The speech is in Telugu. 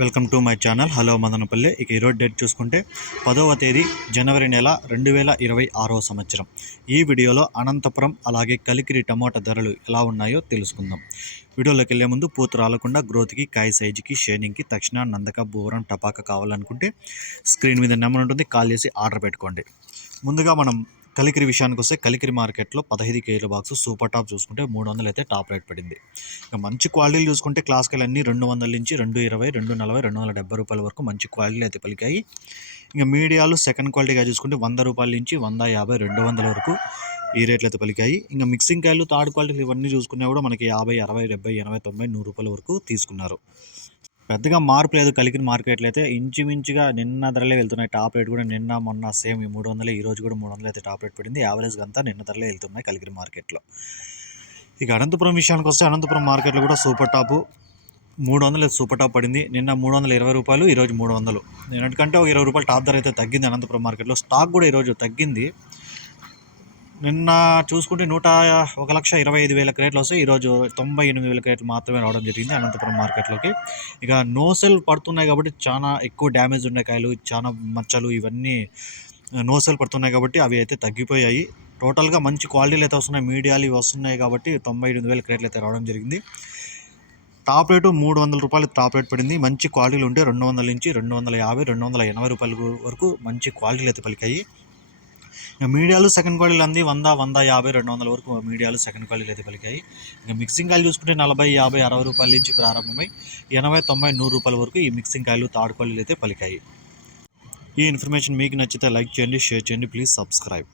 Welcome to my channel. Hello Madanapalle. ఇక ఈరోజు డేట్ చూసుకుంటే పదవ తేదీ జనవరి నెల రెండు వేల ఇరవై ఆరో సంవత్సరం. ఈ వీడియోలో అనంతపురం అలాగే కలికిరి టమోటా ధరలు ఎలా ఉన్నాయో తెలుసుకుందాం. వీడియోలోకి వెళ్ళే ముందు పూత రాలకుండా గ్రోత్కి కాయ సైజుకి షేనింగ్కి తక్షణ నందక బూరం టపాక కావాలనుకుంటే స్క్రీన్ మీద నెంబర్ ఉంటుంది. కాల్ చేసి ఆర్డర్ పెట్టుకోండి. ముందుగా మనం కలికిరి విషయానికి వస్తే కలికిరి మార్కెట్లో పదహైదు కేజీల బాక్స్ సూపర్ టాప్ చూసుకుంటే మూడు వందలు అయితే టాప్ రేట్ పడింది. ఇక మంచి క్వాలిటీలు చూసుకుంటే క్లాసికల్ అన్నీ రెండు వందల నుంచి రెండు ఇరవై రెండు నలభై రెండు వందల డెబ్బై రూపాయల వరకు మంచి క్వాలిటీలు అయితే పలికాయి. ఇంకా మీడియాలు సెకండ్ క్వాలిటీగా చూసుకుంటే వంద రూపాయల నుంచి వంద యాభై రెండు వందల వరకు ఈ రేట్లు అయితే పలికాయి. ఇంకా మిక్సింగ్ కాయలు థర్డ్ క్వాలిటీలు ఇవన్నీ చూసుకున్నా కూడా మనకి యాభై అరవై డెబ్బై ఎనభై తొంభై నూరు రూపాయల వరకు తీసుకున్నారు. పెద్దగా మార్పు లేదు. కలిగిన మార్కెట్లు అయితే ఇంచుమించుగా నిన్న ధరలే వెళ్తున్నాయి. టాప్ రేట్ కూడా నిన్న మొన్న సేమ్ ఈ మూడు వందలు ఈ రోజు కూడా మూడు వందలు అయితే టాప్ రేట్ పడింది. యావరేజ్గా అంతా నిన్న ధరలే వెళ్తున్నాయి కలిగిన మార్కెట్లో. ఇక అనంతపురం విషయానికి వస్తే అనంతపురం మార్కెట్లో కూడా సూపర్ టాపు. మూడు వందలు సూపర్ టాప్ పడింది. నిన్న మూడు వందల ఇరవై రూపాయలు ఈరోజు మూడు వందలు. ఎందుకంటే ఒక ఇరవై రూపాయలు టాప్ ధర అయితే తగ్గింది అనంతపురం మార్కెట్లో. స్టాక్ కూడా ఈరోజు తగ్గింది. నిన్న చూసుకుంటే నూట ఒక లక్ష ఇరవై ఐదు వేల క్రేట్లు వస్తే ఈరోజు తొంభై ఎనిమిది వేల క్రేట్లు మాత్రమే రావడం జరిగింది అనంతపురం మార్కెట్లోకి. ఇక నోసెల్ పడుతున్నాయి కాబట్టి చాలా ఎక్కువ డ్యామేజ్ ఉన్నాయి కాయలు చాలా మచ్చలు ఇవన్నీ నోసెల్ పడుతున్నాయి కాబట్టి అవి అయితే తగ్గిపోయాయి. టోటల్గా మంచి క్వాలిటీలు అయితే వస్తున్నాయి. మీడియాలు ఇవి వస్తున్నాయి కాబట్టి తొంభై ఎనిమిది వేల క్రేట్లు అయితే రావడం జరిగింది. టాప్ రేటు మూడు వందల రూపాయలు టాప్ రేట్ పడింది. మంచి క్వాలిటీలు ఉంటే రెండు వందల నుంచి రెండు వందల యాభై రెండు వందల ఎనభై రూపాయల వరకు మంచి క్వాలిటీలు అయితే పలికాయి. ఇంకా మీడియాలు సెకండ్ క్వాలిటీలు అంది వంద వంద యాభై రెండు వందల వరకు మీడియాలు సెకండ్ క్వాలిటీలు అయితే పలికాయి. ఇంకా మిక్సింగ్ కాయలు చూసుకుంటే నలభై యాభై అరవై రూపాయల నుంచి ప్రారంభమై ఎనభై తొంభై నూరు రూపాయల వరకు ఈ మిక్సింగ్ కాయలు తాడు క్వాలిటీలు అయితే పలికాయి. ఈ ఇన్ఫర్మేషన్ మీకు నచ్చితే లైక్ చేయండి షేర్ చేయండి ప్లీజ్ సబ్స్క్రైబ్